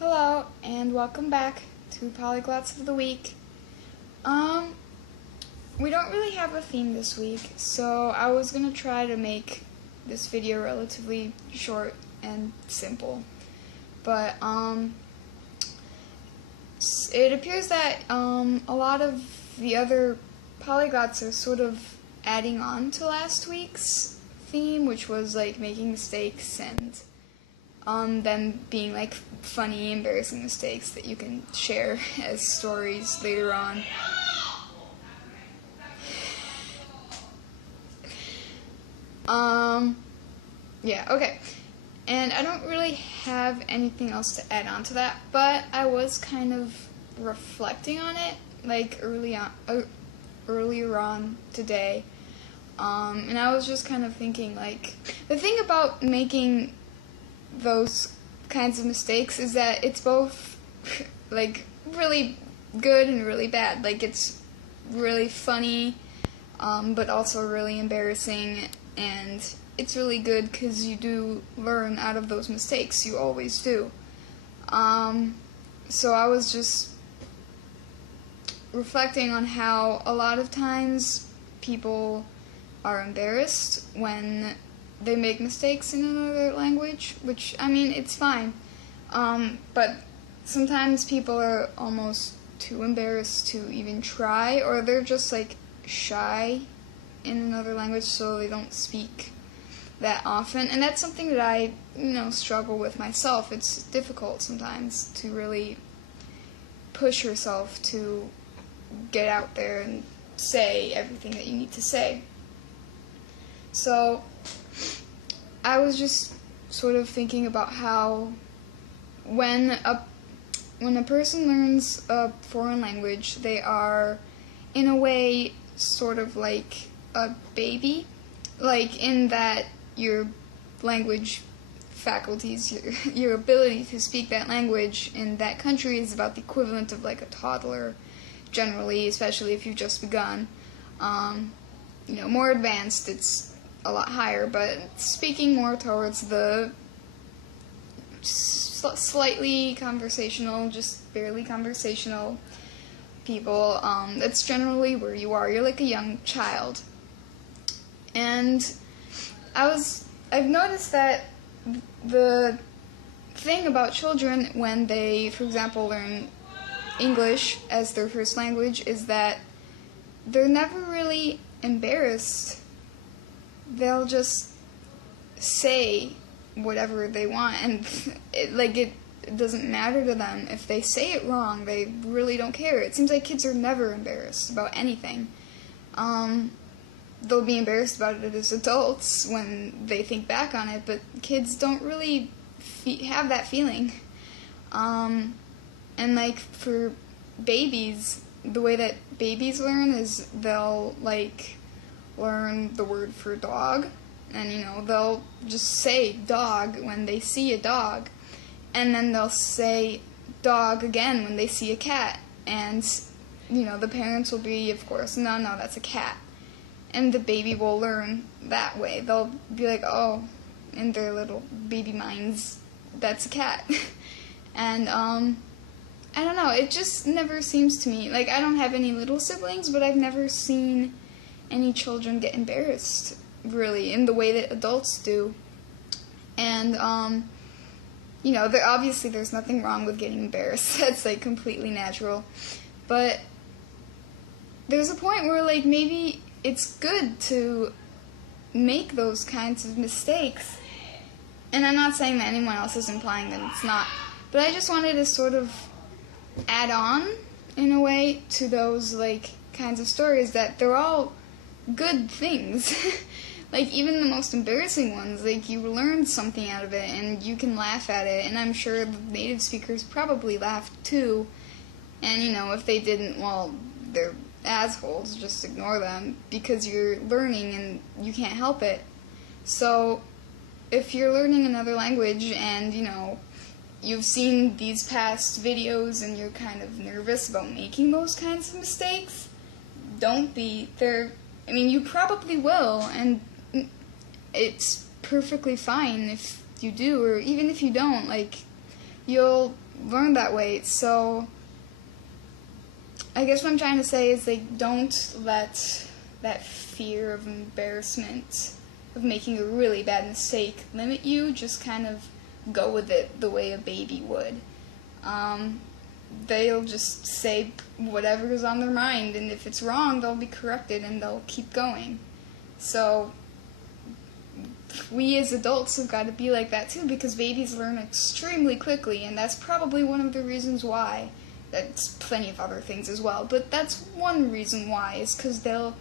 Hello, and welcome back to Polyglots of the Week. We don't really have a theme this week, so I was gonna try to make this video relatively short and simple. But, it appears that, a lot of the other polyglots are sort of adding on to last week's theme, which was, like, making mistakes and them being like funny, embarrassing mistakes that you can share as stories later on. Yeah, okay. And I don't really have anything else to add on to that, but I was kind of reflecting on it, like earlier on today. And I was just kind of thinking, like, the thing about making those kinds of mistakes is that it's both like really good and really bad. Like, it's really funny, but also really embarrassing, and it's really good because you do learn out of those mistakes. You always do. So I was just reflecting on how a lot of times people are embarrassed when they make mistakes in another language, which, I mean, it's fine. But sometimes people are almost too embarrassed to even try, or they're just, like, shy in another language, so they don't speak that often. And that's something that I, struggle with myself. It's difficult sometimes to really push yourself to get out there and say everything that you need to say. So I was just sort of thinking about how when a person learns a foreign language, they are, in a way, sort of like a baby, like in that your language faculties, your ability to speak that language in that country is about the equivalent of like a toddler, generally, especially if you've just begun. More advanced, it's a lot higher, but speaking more towards the slightly conversational, just barely conversational people, that's generally where you are. You're like a young child. And I've noticed that the thing about children when they, for example, learn English as their first language is that they're never really embarrassed. They'll just say whatever they want, and it doesn't matter to them if they say it wrong. They really don't care. It seems like kids are never embarrassed about anything. They'll be embarrassed about it as adults when they think back on it, but kids don't really have that feeling. And like for babies, the way that babies learn is they'll like learn the word for dog, and they'll just say dog when they see a dog, and then they'll say dog again when they see a cat, and the parents will be, of course, no, that's a cat, and the baby will learn that way. They'll be like, oh, in their little baby minds, that's a cat. And I don't know, it just never seems to me, like, I don't have any little siblings, but I've never seen any children get embarrassed, really, in the way that adults do. And, obviously there's nothing wrong with getting embarrassed. That's, like, completely natural. But there's a point where, like, maybe it's good to make those kinds of mistakes. And I'm not saying that anyone else is implying that it's not. But I just wanted to sort of add on, in a way, to those, like, kinds of stories, that they're all good things. Like, even the most embarrassing ones, like, you learned something out of it, and you can laugh at it, and I'm sure the native speakers probably laughed too, and, if they didn't, well, they're assholes, just ignore them, because you're learning and you can't help it. So, if you're learning another language, and, you've seen these past videos, and you're kind of nervous about making those kinds of mistakes, don't be. You probably will, and it's perfectly fine if you do, or even if you don't. Like, you'll learn that way. So I guess what I'm trying to say is, like, don't let that fear of embarrassment, of making a really bad mistake, limit you. Just kind of go with it the way a baby would. They'll just say whatever's on their mind, and if it's wrong, they'll be corrected and they'll keep going. So we as adults have got to be like that too, because babies learn extremely quickly, and that's probably one of the reasons why. That's plenty of other things as well, but that's one reason why, is because a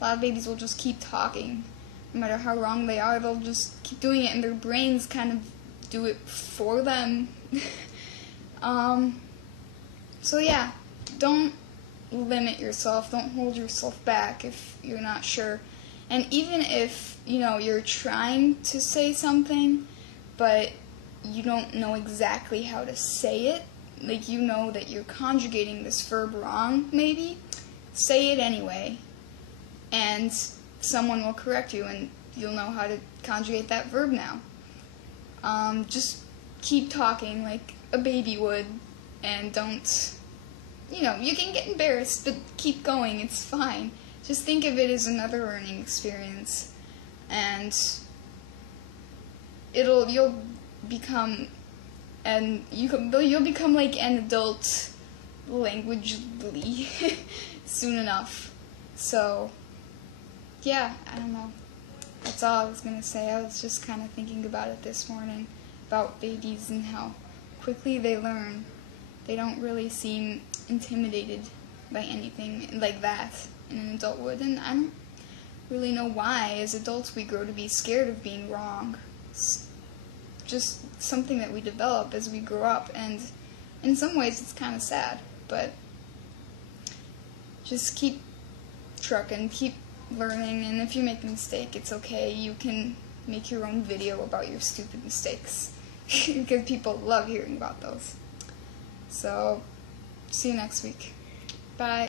lot of babies will just keep talking. No matter how wrong they are, they'll just keep doing it, and their brains kind of do it for them. So yeah, don't limit yourself, don't hold yourself back if you're not sure. And even if, you're trying to say something, but you don't know exactly how to say it, like you know that you're conjugating this verb wrong, maybe, say it anyway, and someone will correct you, and you'll know how to conjugate that verb now. Just keep talking like a baby would, and don't, you can get embarrassed, but keep going, it's fine. Just think of it as another learning experience, and you'll become like an adult languagely soon enough. So yeah, I don't know. That's all I was gonna say. I was just kind of thinking about it this morning, about babies and how quickly they learn. They don't really seem intimidated by anything like that in an adult would, and I don't really know why. As adults, we grow to be scared of being wrong. It's just something that we develop as we grow up, and in some ways it's kind of sad, but just keep trucking, keep learning, and if you make a mistake, it's okay. You can make your own video about your stupid mistakes, because people love hearing about those. So, see you next week. Bye.